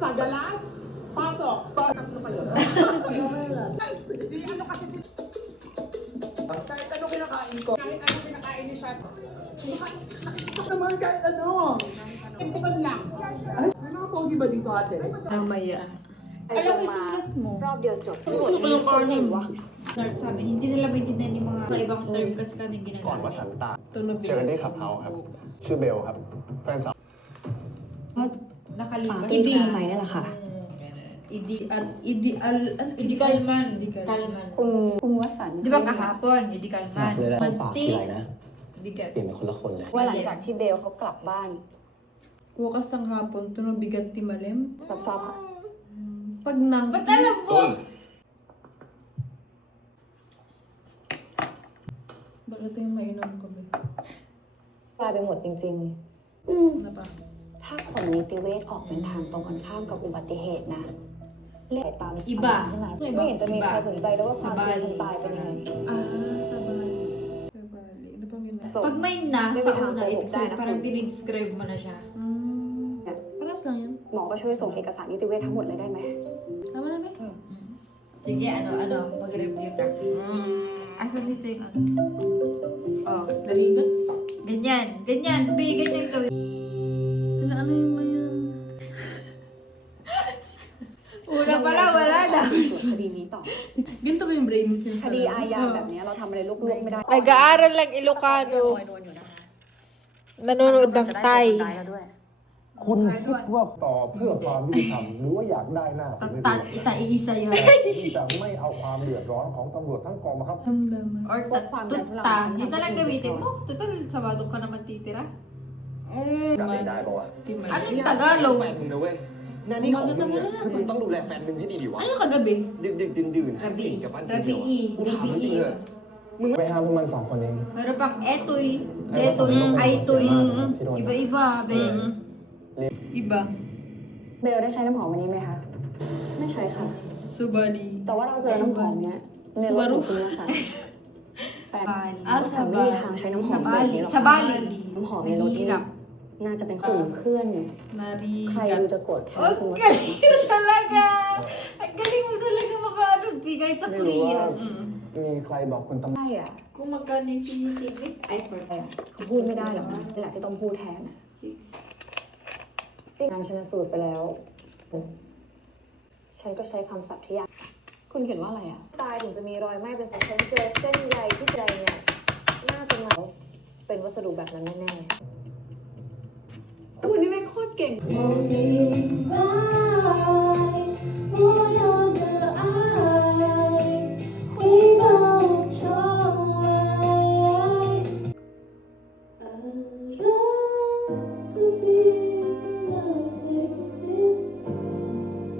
sa galas. Pasok. Pasok na kayo. Hindi, ano kasi... Kahit ano kinakain ko. Kahit ano kinakain ni Shat. Nakikita naman kahit ano. Ipukad lang. May mga pogi ba dito ate? Mamaya. Alam ko isulat mo.รอบเดียวจบ Ano ko yung kanin? Nerd sa amin, hindi nila maintindihan yung mga ibang term kasi kami ก่อน ginagamit. ว่าสันตา Tunog เจอกันที่ขับเฮาส์ครับ ชื่อเบลครับแฟนสาว Nakalipas. Idiไหมนี่แหละค่ะ Idi Kalman. Kalman. คุณวสันต์ Di ba kahapon, Idi Kalman. คืออะไรต้องฝากที Mantik. ไรนะ Idi เปลี่ยนเป็นคนละคนเลย ว่าหลังจากที่เบลเขากลับบ้าน Wakas ng hapon, ito na bigat ti Malem. รับทราบค่ะ Pag nang... Ba't alam mo? Bakit yung mainom ko ba? กลายไปหมดจริง Ano pa? ๆ ถ้าผลนิติเวชออกเป็นทางตรงกันข้ามกับอุบัติเหตุนะเลขตาม Iba ใช่ไหมไม่เห็นจะมีใครสนใจเลยว่าความจริงคนตายเป็นยังไง Ah, sabali. Sabali. Ano pang yun? ศพ Pag may nasa May una, may ibig sabihin na parang food. dinidescribe mo na siya. Paras lang yan. หมอก็ช่วยส่งเอกสารนิติเวชทั้งหมดเลยได้ไหม Tama na ba? Sige, mag-review ka. Asan dito yung ano? Oh, Narigat? ganyan, ganyan gawin. Ano yung ngayon? Una pala, wala na. คดีนี้ต่อ Ganito ba yung brain mo? คดีอาญาแบบนี้เราทำอะไรลุกๆไม่ได้ Nag-aaral lang Ilocano. โดนอยู่นะคะ Nanonood ng Thai. ได้แล้วด้วย คุณคิดว่าต่อเพื่อความยุติธรรมหรือว่าอยากได้หน้าผมไม่รู้ Ita-iisa yun. ที่จะไม่เอาความเดือดร้อนของตำรวจทั้งกองบังคับ Damdaman. Or tutta. Yun na lang gamitin mo. Total, sabado ka naman titira. กลับไปได้ปะวะ Ti Malem. Anong Tagalog? แฟนมึงนะเว้ยหน้าที่ของมึงเนี่ยคือมึงต้องดูแลแฟนมึงให้ดีดีวะ Ano kagabi? ดึกดื่นๆห้ามกลิ่นกับบ้านคนเดียว Rabi-i. กูถามจริงๆเลย ไปห้ามพวกมันสองคนเอง Meron pang etoy, detoy, aytoy. Iba-iba, Ben. Iba. เบลได้ใช้น้ำหอมวันนี้ไหมคะ ไม่ใช้ค่ะ Subali. แต่ว่าเราเจอน้ำหอมเนี้ยในรถของคุณวสันต์แต่ Sabali. สามีทางใช้น้ำหอมแบบนี้หรอก Sabali. น้ำหอมในรถนี่ Mahirap. น่าจะเป็นของเพื่อนไงใครดู Narigat. จะโกรธแค้น Ang คุณวสันต์ galing mo talaga! Ang galing mo talaga makaanong kahit sa ไม่รู้ว่า Korean. มีใครบอกคุณตำรวจ ใช่อ่ะ Kung magkano yung CCTV? Ay, for พูดไม่ได้หรอกนะนี่แหละที่ต้องพูดแทนอ่ะงานชนสูตรไปแล้ว ฉันก็ใช้คำศัพท์ที่ยากคุณเขียนว่าอะไรอ่ะ ตายถึงจะมีรอยไหม้เป็นสันฉันเจอเส้นใยที่ใจเนี่ยน่าจะมาเป็นวัสดุแบบนั้นแน่ๆคุณนี่ไม่โคตรเก่ง Be